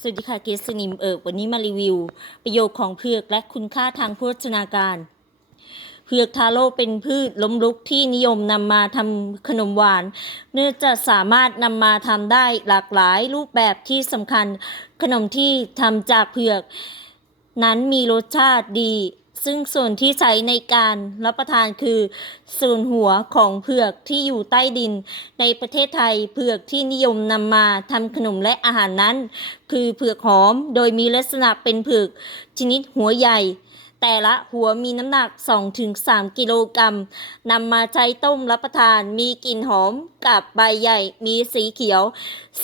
สวัสดีค่ะเกสนิมเอิกวันนี้มารีวิว ประโยชน์ของเผือกและคุณค่าทางโภชนาการ เผือกทาโร่เป็นพืชล้มลุกที่นิยมนำมาทำขนมหวาน เนื่องจากสามารถนำมาทำได้หลากหลายรูปแบบที่สำคัญ ขนมที่ทำจากเผือก นั้นมีรสชาติดี ซึ่งส่วนที่ใช้ในการรับประทานคือส่วนหัวของเผือกที่อยู่ใต้ดิน ในประเทศไทยเผือกที่นิยมนำมาทำขนมและอาหารนั้น คือเผือกหอมโดยมีลักษณะเป็นเผือกชนิดหัวใหญ่ แต่ละหัวมีน้ำหนัก 2-3 กิโลกรัมนำมาใช้ต้มรับประทาน มีกลิ่นหอมกับใบใหญ่มีสีเขียว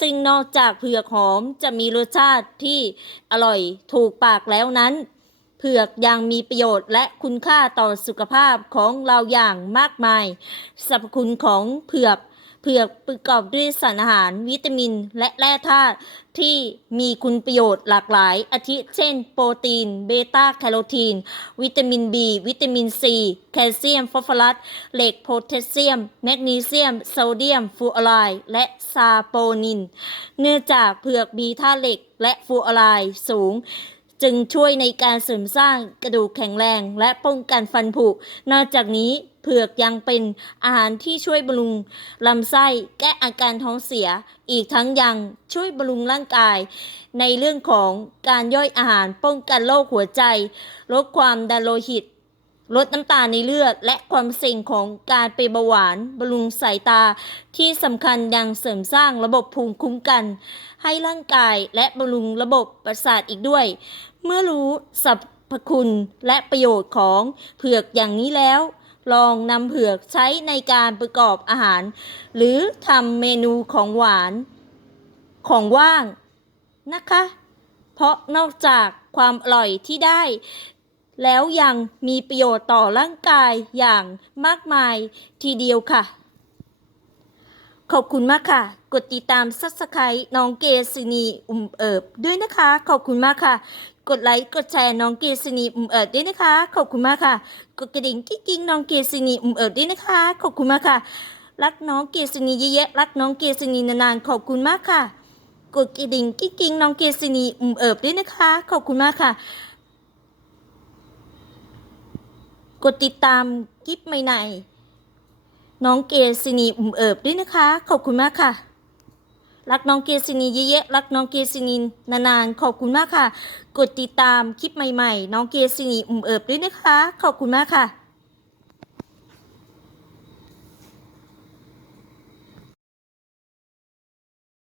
ซึ่งนอกจากเผือกหอมจะมีรสชาติที่อร่อยถูกปากแล้วนั้น เผือกยังมีประโยชน์และคุณค่าต่อสุขภาพของเราอย่างมากมาย สรรพคุณของเผือกเผือกประกอบด้วยสารอาหารวิตามินและแร่ธาตุที่มีคุณประโยชน์หลากหลาย อาทิเช่น โปรตีน เบต้าแคโรทีน วิตามิน B วิตามิน C แคลเซียม ฟอสฟอรัส เหล็กโพแทสเซียม แมกนีเซียม โซเดียมฟลูออไรด์และซาโปนิน เนื่องจากเผือกมีธาตุเหล็กและฟลูออไรด์สูง จึงช่วยในการเสริมสร้างกระดูกแข็งแรงและป้องกันฟันผุ นอกจากนี้เผือกยังเป็นอาหารที่ช่วยบำรุงลำไส้แก้อาการท้องเสีย อีกทั้งยังช่วยบำรุงร่างกาย ในเรื่องของการย่อยอาหารป้องกันโรคหัวใจ ลดความดันโลหิต ลดน้ำตาลในเลือด และความเสี่ยงของการเป็นเบาหวานบำรุงสายตา ที่สำคัญยังเสริมสร้างระบบภูมิคุ้มกัน ให้ร่างกายและบำรุงระบบประสาทอีกด้วย เมื่อรู้สรรพคุณและประโยชน์ของเผือกอย่างนี้แล้ว ลองนำเผือกใช้ในการประกอบอาหาร หรือทำเมนูของหวานของว่างนะคะ เพราะนอกจากความอร่อยที่ได้ แล้วยังมีประโยชน์ต่อร่างกายอย่างมากมายทีเดียวค่ะ ขอบคุณมากค่ะ กดติดตามซับสไครต์น้องเกษินีอุ่มเอิบด้วยนะคะ ขอบคุณมากค่ะ กดไลค์กดแชร์น้องเกษินีอุ่มเอิบด้วยนะคะ ขอบคุณมากค่ะ กดกระดิ่งกิ๊งกิ๊งน้องเกษินีอุ่มเอิบด้วยนะคะ ขอบคุณมากค่ะ รักน้องเกษินีเยอะๆรักน้องเกษินีนานๆขอบคุณมากค่ะ กดกระดิ่งกิ๊งกิ๊งน้องเกษินีอุ่มเอิบด้วยนะคะ ขอบคุณมากค่ะ กดติดตามกิฟไม่ๆนน้องเกศินีอุ่มเอิบด้วยนะคะ ขอบคุณมากค่ะ รักน้องเกศินีเยอะๆรักน้องเกศินีนานๆขอบคุณมากค่ะ กดติดตามคลิปใหม่ๆ น้องเกศินีอุ่มเอิบด้วยนะคะ ขอบคุณมากค่ะ